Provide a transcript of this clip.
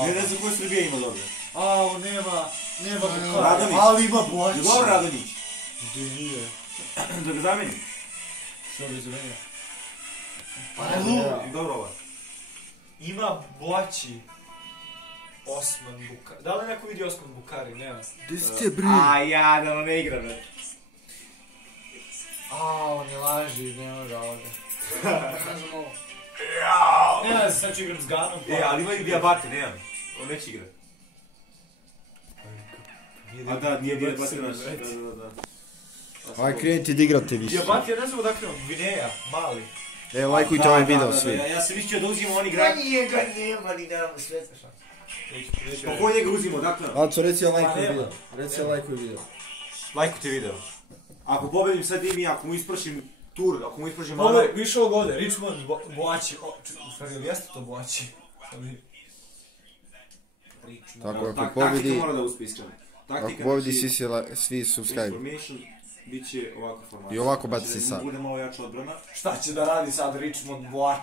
Ne znam koje Srbija ima dobro. Ao, nema Bukara. Radonić. Ali ima Boći. Je dobro Radonić? Gdje nije? Da ga zameni. Što bi zamenio? Dobro ovo. Ima Boći. Osman Bukari. Da li neko vidi Osman Bukari? Nema. Gdje si ti bri? A ja da vam ne igram. Ao, ne laži, nema ga ovdje. Ne znam, sad ću igram s Ganom. Ali ima i Diabate, nemam. On neće igrat. A da, nije Diabate naš. Da. Aj krenite da igrate više. Diabate, ja ne znam odakle on. Gvineja, mali. Evo, lajkujte ovaj video svi. Ja sam mislio da uzimo oni igrač. Nije ga nema, ni nema sveta šta. Pa ko njega uzimo, dakle? Alco, reci ja lajkuj video. Reci ja lajkuj video. Lajkujte video. Ako pobedim sad i mi, ako mu ispršim tur, ako mu ispršim malo... Više ovog ovdje, Richmond, Boći. U stvari, ili jeste to Boći? Tako, ako Taktika pobedi, mora da uspe iskreno. ako pobedi svi subscribe. Information bit će ovako formacija. I ovako baci se sad. Bude malo jača odbrana. Šta će da radi sad Richmond, Boći?